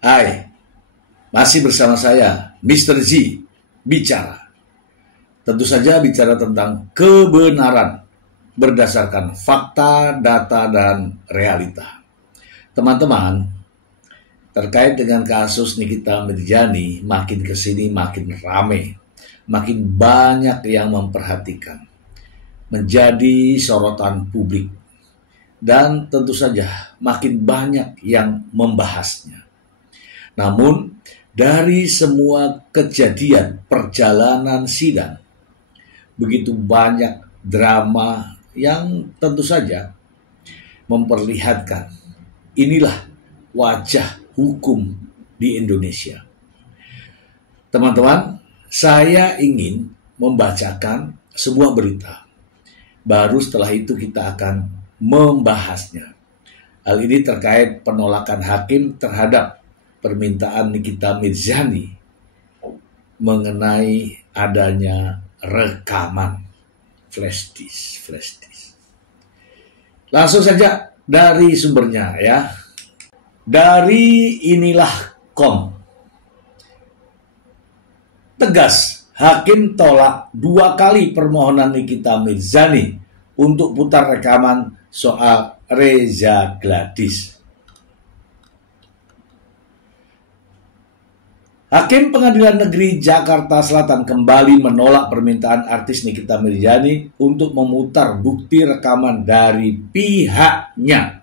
Hai, masih bersama saya, Mr. Z, bicara. Tentu saja bicara tentang kebenaran berdasarkan fakta, data, dan realita. Teman-teman, terkait dengan kasus Nikita Mirzani, makin kesini makin rame, makin banyak yang memperhatikan, menjadi sorotan publik, dan tentu saja makin banyak yang membahasnya. Namun, dari semua kejadian perjalanan sidang, begitu banyak drama yang tentu saja memperlihatkan inilah wajah hukum di Indonesia. Teman-teman, saya ingin membacakan sebuah berita. Baru setelah itu kita akan membahasnya. Hal ini terkait penolakan hakim terhadap permintaan Nikita Mirzani mengenai adanya rekaman flash disk. Langsung saja dari sumbernya ya. Dari inilah.com. Tegas, hakim tolak 2 kali permohonan Nikita Mirzani untuk putar rekaman soal Reza Gladys. Hakim Pengadilan Negeri Jakarta Selatan kembali menolak permintaan artis Nikita Mirzani untuk memutar bukti rekaman dari pihaknya.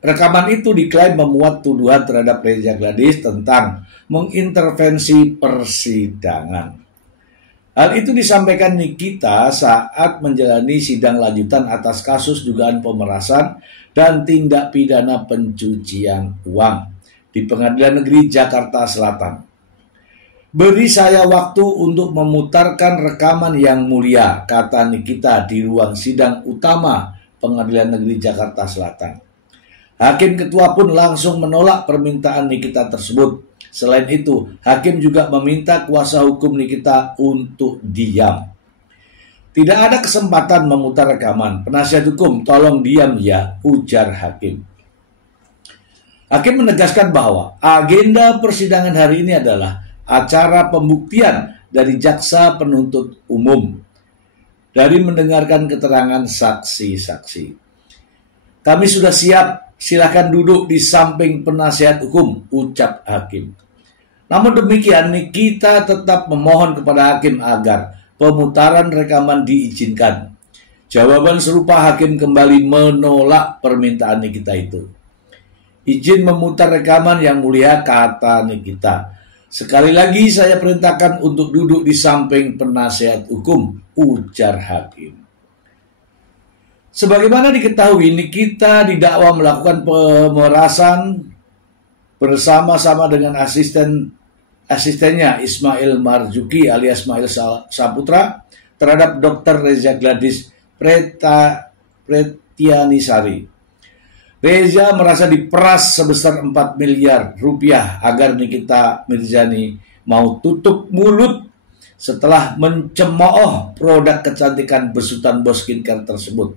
Rekaman itu diklaim memuat tuduhan terhadap Reza Gladys tentang mengintervensi persidangan. Hal itu disampaikan Nikita saat menjalani sidang lanjutan atas kasus dugaan pemerasan dan tindak pidana pencucian uang di Pengadilan Negeri Jakarta Selatan. Beri saya waktu untuk memutarkan rekaman yang mulia, kata Nikita di ruang sidang utama Pengadilan Negeri Jakarta Selatan. Hakim ketua pun langsung menolak permintaan Nikita tersebut. Selain itu, hakim juga meminta kuasa hukum Nikita untuk diam. Tidak ada kesempatan memutar rekaman. Penasihat hukum, tolong diam ya, ujar hakim. Hakim menegaskan bahwa agenda persidangan hari ini adalah acara pembuktian dari jaksa penuntut umum dari mendengarkan keterangan saksi-saksi. Kami sudah siap, silakan duduk di samping penasihat hukum, ucap hakim. Namun demikian, Nikita tetap memohon kepada hakim agar pemutaran rekaman diizinkan. Jawaban serupa hakim kembali menolak permintaan Nikita itu. Izin memutar rekaman yang mulia, kata Nikita. Sekali lagi saya perintahkan untuk duduk di samping penasihat hukum, ujar hakim. Sebagaimana diketahui, Nikita didakwa melakukan pemerasan bersama-sama dengan asistennya Ismail Marzuki alias Ismail Saputra terhadap Dr. Reza Gladys Pretianisari. Reza merasa diperas sebesar 4 miliar rupiah agar Nikita Mirzani mau tutup mulut setelah mencemooh produk kecantikan besutan bos skincare tersebut.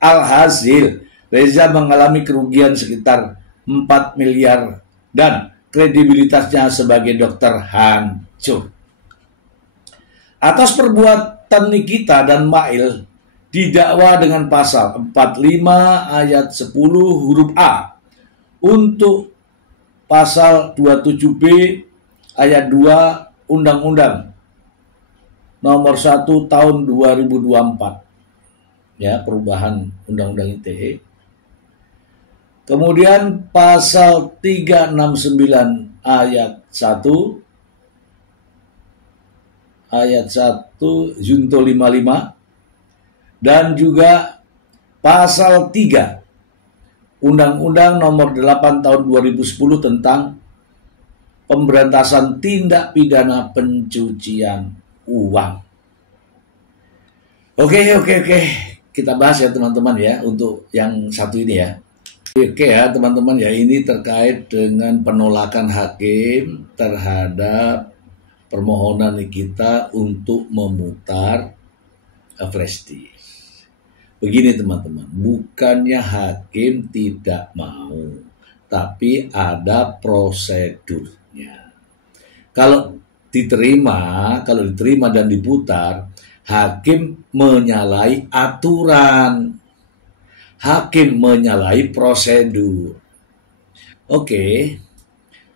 Alhasil, Reza mengalami kerugian sekitar 4 miliar dan kredibilitasnya sebagai dokter hancur. Atas perbuatan Nikita dan Mail didakwa dengan pasal 45 ayat 10 huruf A untuk pasal 27B ayat 2 Undang-Undang nomor 1 tahun 2024 ya, perubahan Undang-Undang ITE. Kemudian pasal 369 ayat 1 junto 55 dan juga pasal 3 Undang-Undang nomor 8 tahun 2010 tentang pemberantasan tindak pidana pencucian uang. Oke. Kita bahas ya teman-teman ya untuk yang satu ini ya. Oke ya teman-teman ya, ini terkait dengan penolakan hakim terhadap permohonan Nikita untuk memutar flash disk. Begini teman-teman, bukannya hakim tidak mau, tapi ada prosedurnya. Kalau diterima dan diputar, hakim menyalahi aturan, hakim menyalahi prosedur. Oke,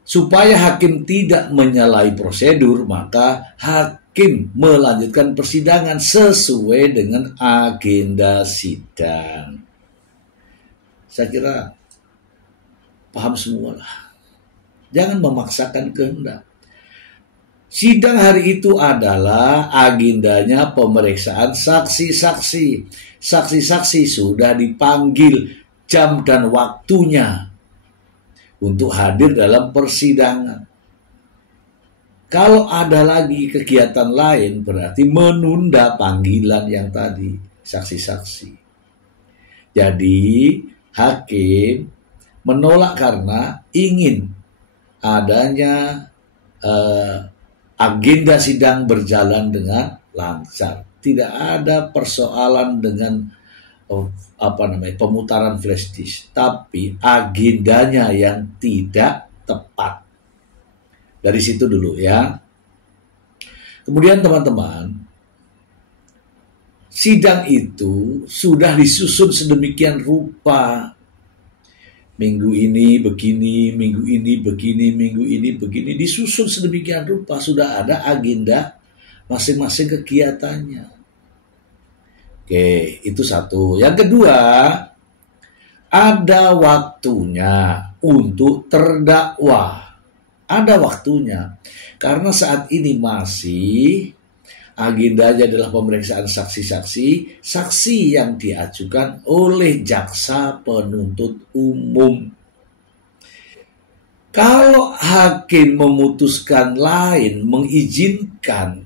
supaya hakim tidak menyalahi prosedur, maka hakim melanjutkan persidangan sesuai dengan agenda sidang. Saya kira paham semua lah. Jangan memaksakan kehendak. Sidang hari itu adalah agendanya pemeriksaan saksi-saksi. Saksi-saksi sudah dipanggil jam dan waktunya untuk hadir dalam persidangan. Kalau ada lagi kegiatan lain, berarti menunda panggilan yang tadi, saksi-saksi. Jadi, hakim menolak karena ingin adanya agenda sidang berjalan dengan lancar. Tidak ada persoalan dengan pemutaran flash disk, tapi agendanya yang tidak tepat. Dari situ dulu ya. Kemudian teman-teman, sidang itu sudah disusun sedemikian rupa. Minggu ini begini, minggu ini begini, minggu ini begini, disusun sedemikian rupa, sudah ada agenda masing-masing kegiatannya. Oke, itu satu. Yang kedua, ada waktunya untuk terdakwa. Ada waktunya. Karena saat ini masih agendanya adalah pemeriksaan saksi-saksi, saksi yang diajukan oleh jaksa penuntut umum. Kalau hakim memutuskan lain, mengizinkan,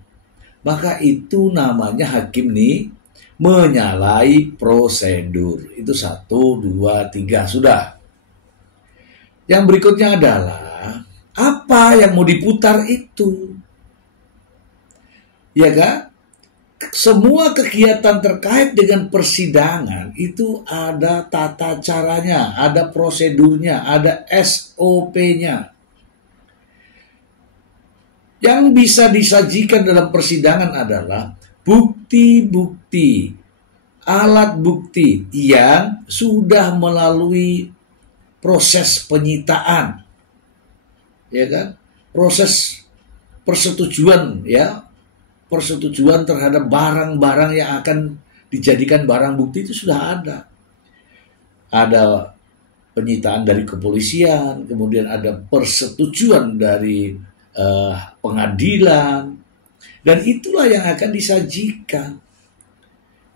maka itu namanya hakim nih menyalahi prosedur. Itu 1, 2, 3, sudah. Yang berikutnya adalah apa yang mau diputar itu. Ya kan? Semua kegiatan terkait dengan persidangan itu ada tata caranya, ada prosedurnya, ada SOP-nya. Yang bisa disajikan dalam persidangan adalah bukti-bukti, alat bukti yang sudah melalui proses penyitaan. Ya kan? Proses persetujuan ya. Persetujuan terhadap barang-barang yang akan dijadikan barang bukti itu sudah ada. Ada penyitaan dari kepolisian, kemudian ada persetujuan dari pengadilan, dan itulah yang akan disajikan.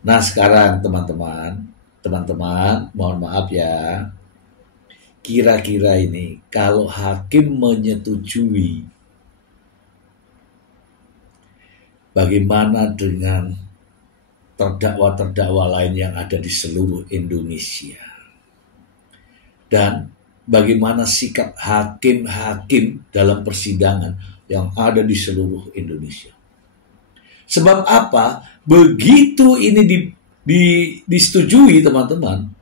Nah sekarang teman-teman, mohon maaf ya, kira-kira ini kalau hakim menyetujui, bagaimana dengan terdakwa-terdakwa lain yang ada di seluruh Indonesia? Dan bagaimana sikap hakim-hakim dalam persidangan yang ada di seluruh Indonesia? Sebab apa? Begitu ini disetujui teman-teman,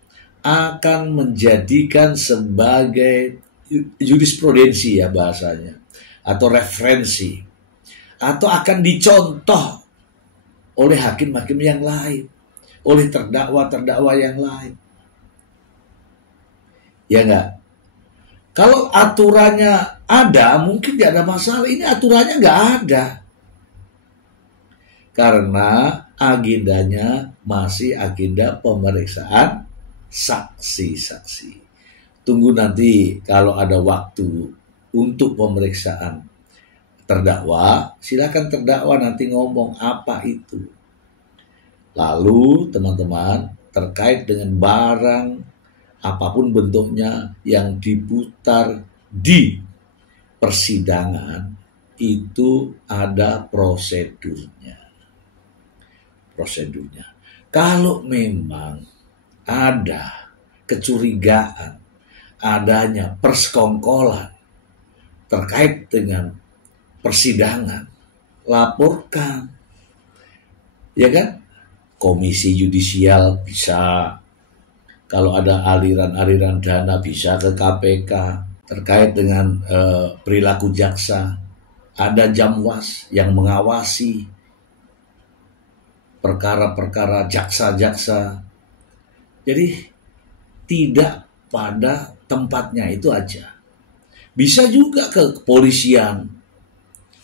akan menjadikan sebagai jurisprudensi ya bahasanya, atau referensi, atau akan dicontoh oleh hakim-hakim yang lain, oleh terdakwa-terdakwa yang lain. Ya enggak? Kalau aturannya ada, mungkin tidak ada masalah. Ini aturannya enggak ada. Karena agendanya masih agenda pemeriksaan saksi-saksi. Tunggu nanti kalau ada waktu untuk pemeriksaan terdakwa, silakan terdakwa nanti ngomong apa itu. Lalu teman-teman, terkait dengan barang apapun bentuknya yang diputar di persidangan, itu ada prosedurnya. Kalau memang ada kecurigaan adanya persekongkolan terkait dengan persidangan, laporkan, ya kan? Komisi yudisial bisa, Kalau ada aliran-aliran dana bisa ke KPK. Terkait dengan perilaku jaksa, ada Jamwas yang mengawasi perkara-perkara jaksa-jaksa. Jadi tidak pada tempatnya itu aja. Bisa juga ke kepolisian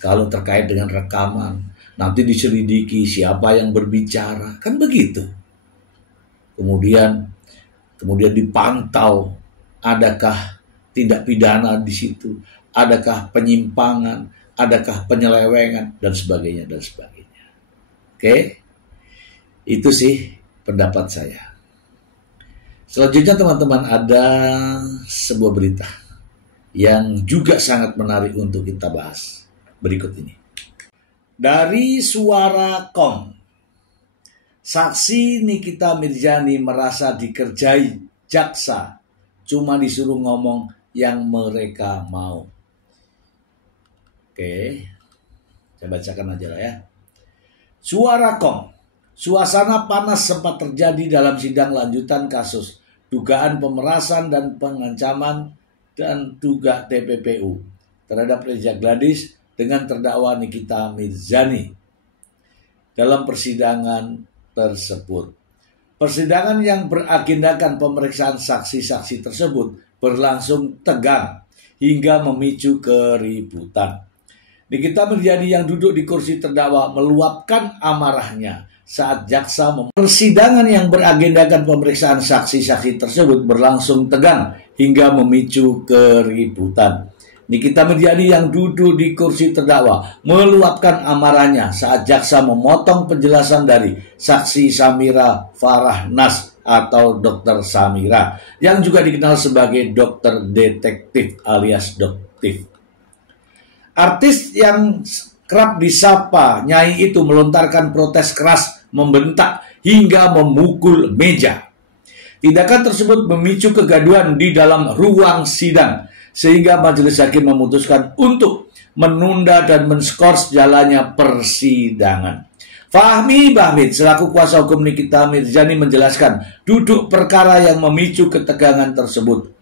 kalau terkait dengan rekaman. Nanti diselidiki siapa yang berbicara, kan begitu. Kemudian dipantau, adakah tindak pidana di situ, adakah penyimpangan, adakah penyelewengan, dan sebagainya, dan sebagainya. Oke, itu sih pendapat saya. Selanjutnya teman-teman, ada sebuah berita yang juga sangat menarik untuk kita bahas berikut ini. Dari Suara.com, saksi Nikita Mirzani merasa dikerjai jaksa, cuma disuruh ngomong yang mereka mau. Oke, saya bacakan aja lah ya. Suara.com, suasana panas sempat terjadi dalam sidang lanjutan kasus dugaan pemerasan dan pengancaman dan duga TPPU terhadap Reza Gladys dengan terdakwa Nikita Mirzani. Dalam persidangan tersebut, persidangan yang beragendakan pemeriksaan saksi-saksi tersebut berlangsung tegang hingga memicu keributan. Nikita Mirzani yang duduk di kursi terdakwa meluapkan amarahnya saat jaksa persidangan yang beragendakan pemeriksaan saksi-saksi tersebut berlangsung tegang hingga memicu keributan. Nikita Mirzani yang duduk di kursi terdakwa meluapkan amarahnya saat jaksa memotong penjelasan dari saksi Samira Farahnas atau Dr. Samira yang juga dikenal sebagai dokter detektif alias doktif. Artis yang kerap disapa Nyai itu melontarkan protes keras, membentak hingga memukul meja. Tindakan tersebut memicu kegaduhan di dalam ruang sidang, sehingga majelis hakim memutuskan untuk menunda dan menskors jalannya persidangan. Fahmi Bahmid selaku kuasa hukum Nikita Mirzani menjelaskan duduk perkara yang memicu ketegangan tersebut.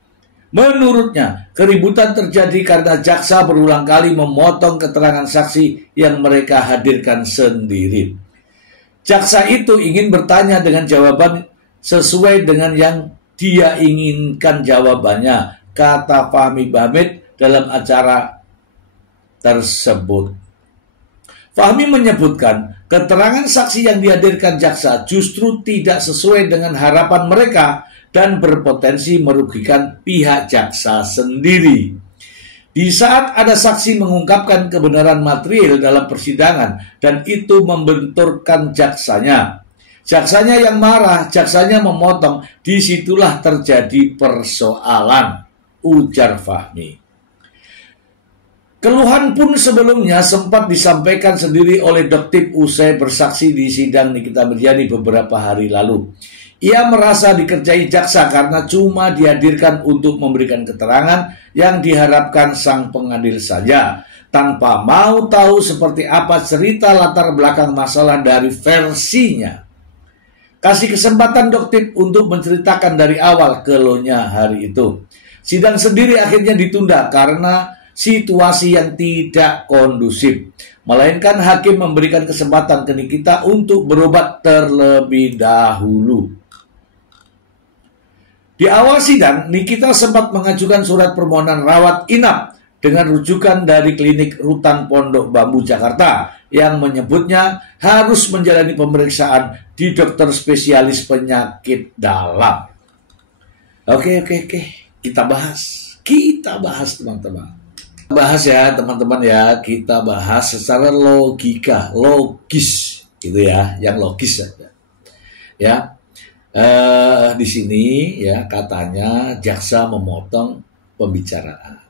Menurutnya, keributan terjadi karena jaksa berulang kali memotong keterangan saksi yang mereka hadirkan sendiri. Jaksa itu ingin bertanya dengan jawaban sesuai dengan yang dia inginkan jawabannya, kata Fahmi Bahmid dalam acara tersebut. Fahmi menyebutkan keterangan saksi yang dihadirkan jaksa justru tidak sesuai dengan harapan mereka dan berpotensi merugikan pihak jaksa sendiri. Di saat ada saksi mengungkapkan kebenaran material dalam persidangan dan itu membenturkan jaksanya. Jaksanya yang marah, jaksanya memotong, disitulah terjadi persoalan, ujar Fahmi. Keluhan pun sebelumnya sempat disampaikan sendiri oleh Doktif usai bersaksi di sidang Nikita Mirzani beberapa hari lalu. Ia merasa dikerjai jaksa karena cuma dihadirkan untuk memberikan keterangan yang diharapkan sang pengadil saja, tanpa mau tahu seperti apa cerita latar belakang masalah dari versinya. Kasih kesempatan Doktif untuk menceritakan dari awal keluhnya hari itu. Sidang sendiri akhirnya ditunda karena situasi yang tidak kondusif. Melainkan hakim memberikan kesempatan ke Nikita untuk berobat terlebih dahulu. Di awal sidang, Nikita sempat mengajukan surat permohonan rawat inap dengan rujukan dari klinik Rutan Pondok Bambu Jakarta yang menyebutnya harus menjalani pemeriksaan di dokter spesialis penyakit dalam. Oke. Kita bahas teman-teman. Bahas ya teman-teman ya, kita bahas secara logis gitu ya, yang logis saja. Ya. Di sini ya katanya jaksa memotong pembicaraan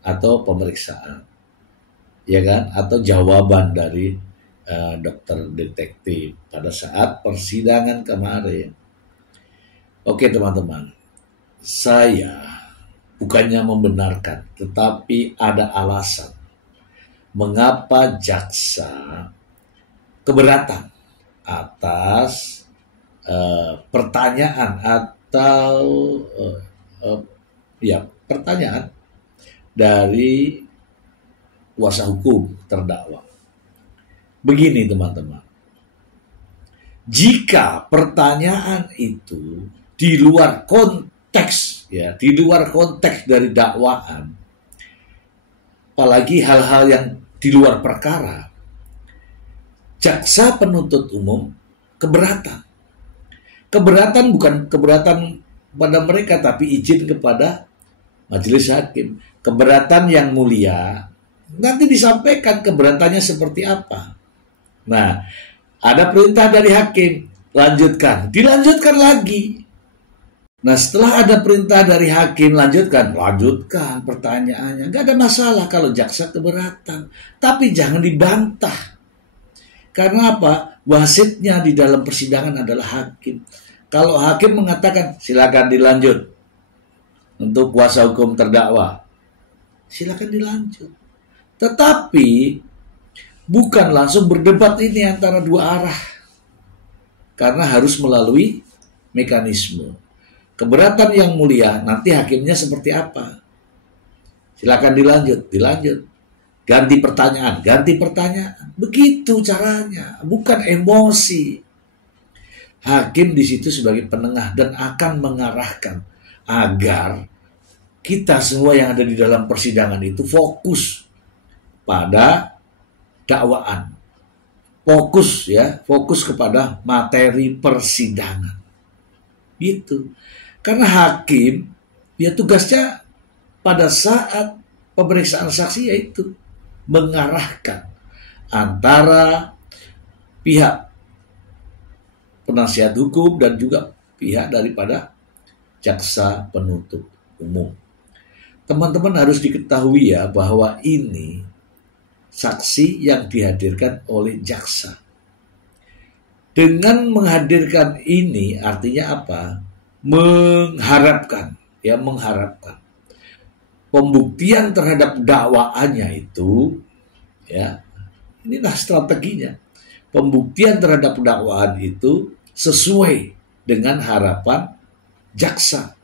atau pemeriksaan, ya kan, atau jawaban dari dokter detektif pada saat persidangan kemarin. Oke teman-teman, saya bukannya membenarkan, tetapi ada alasan mengapa jaksa keberatan atas pertanyaan atau ya pertanyaan dari kuasa hukum terdakwa. Begini teman-teman, jika pertanyaan itu di luar konteks, ya, di luar konteks dari dakwaan, apalagi hal-hal yang di luar perkara, jaksa penuntut umum keberatan. Keberatan bukan keberatan pada mereka, tapi izin kepada majelis hakim. Keberatan yang mulia, nanti disampaikan keberatannya seperti apa. Nah, ada perintah dari hakim, lanjutkan, dilanjutkan lagi. Nah, setelah ada perintah dari hakim, lanjutkan pertanyaannya. Nggak ada masalah kalau jaksa keberatan, tapi jangan dibantah. Karena apa? Wasitnya di dalam persidangan adalah hakim. Kalau hakim mengatakan, silakan dilanjut untuk kuasa hukum terdakwa, silakan dilanjut. Tetapi bukan langsung berdebat ini antara dua arah, karena harus melalui mekanisme. Keberatan yang mulia, nanti hakimnya seperti apa? Silakan dilanjut. Ganti pertanyaan. Begitu caranya, bukan emosi. Hakim di situ sebagai penengah dan akan mengarahkan agar kita semua yang ada di dalam persidangan itu fokus pada dakwaan. Fokus kepada materi persidangan. Gitu. Karena hakim, ya tugasnya pada saat pemeriksaan saksi yaitu mengarahkan antara pihak penasihat hukum dan juga pihak daripada jaksa penuntut umum. Teman-teman harus diketahui ya bahwa ini saksi yang dihadirkan oleh jaksa. Dengan menghadirkan ini artinya apa? Mengharapkan pembuktian terhadap dakwaannya itu, ya, inilah strateginya. Pembuktian terhadap dakwaan itu sesuai dengan harapan jaksa.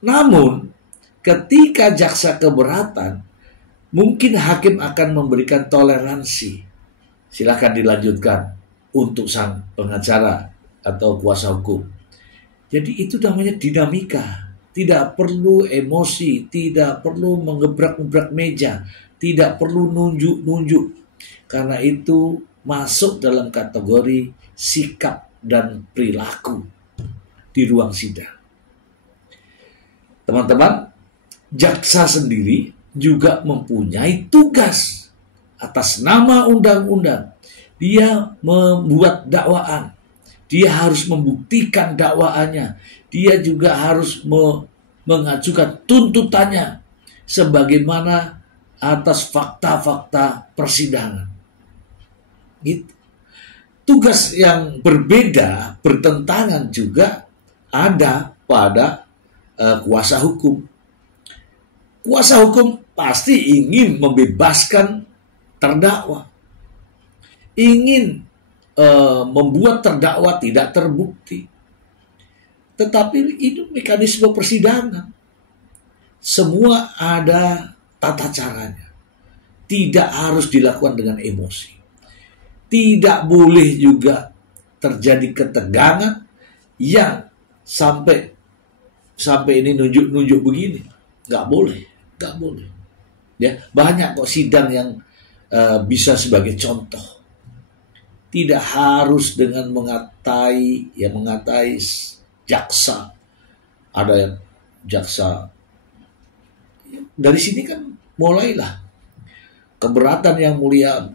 Namun, ketika jaksa keberatan, mungkin hakim akan memberikan toleransi. Silakan dilanjutkan untuk sang pengacara atau kuasa hukum. Jadi itu namanya dinamika. Tidak perlu emosi, tidak perlu mengebrak-gebrak meja, tidak perlu nunjuk-nunjuk. Karena itu masuk dalam kategori sikap dan perilaku di ruang sidang. Teman-teman, jaksa sendiri juga mempunyai tugas atas nama undang-undang. Dia membuat dakwaan. Dia harus membuktikan dakwaannya. Dia juga harus mengajukan tuntutannya sebagaimana atas fakta-fakta persidangan. Gitu. Tugas yang berbeda, bertentangan juga ada pada kuasa hukum. Kuasa hukum pasti ingin membebaskan terdakwa. Ingin membuat terdakwa tidak terbukti. Tetapi itu mekanisme persidangan. Semua ada tata caranya. Tidak harus dilakukan dengan emosi. Tidak boleh juga terjadi ketegangan yang sampai ini nunjuk-nunjuk begini. Nggak boleh. Ya, banyak kok sidang yang bisa sebagai contoh. Tidak harus dengan mengatai jaksa. Ada yang jaksa. Dari sini kan mulailah keberatan yang mulia.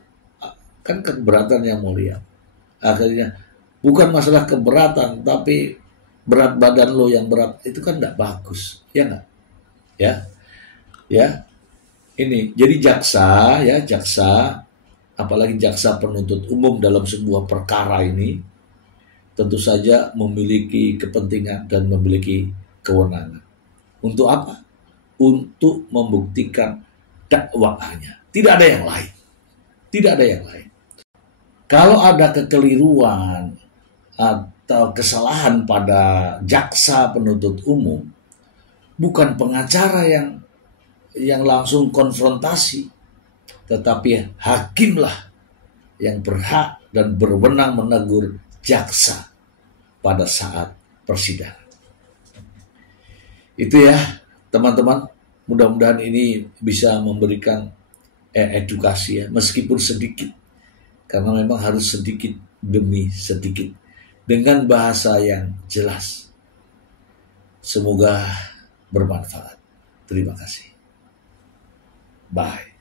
Kan keberatan yang mulia. Akhirnya bukan masalah keberatan, tapi berat badan lo yang berat. Itu kan tidak bagus. Ya nggak? Ya. Ini jadi jaksa, apalagi jaksa penuntut umum dalam sebuah perkara ini tentu saja memiliki kepentingan dan memiliki kewenangan. Untuk apa? Untuk membuktikan dakwaannya. Tidak ada yang lain. Kalau ada kekeliruan kesalahan pada jaksa penuntut umum, bukan pengacara yang langsung konfrontasi, tetapi hakimlah yang berhak dan berwenang menegur jaksa pada saat persidangan. Itu ya teman-teman, mudah-mudahan ini bisa memberikan edukasi ya, meskipun sedikit, karena memang harus sedikit demi sedikit dengan bahasa yang jelas. Semoga bermanfaat. Terima kasih. Bye.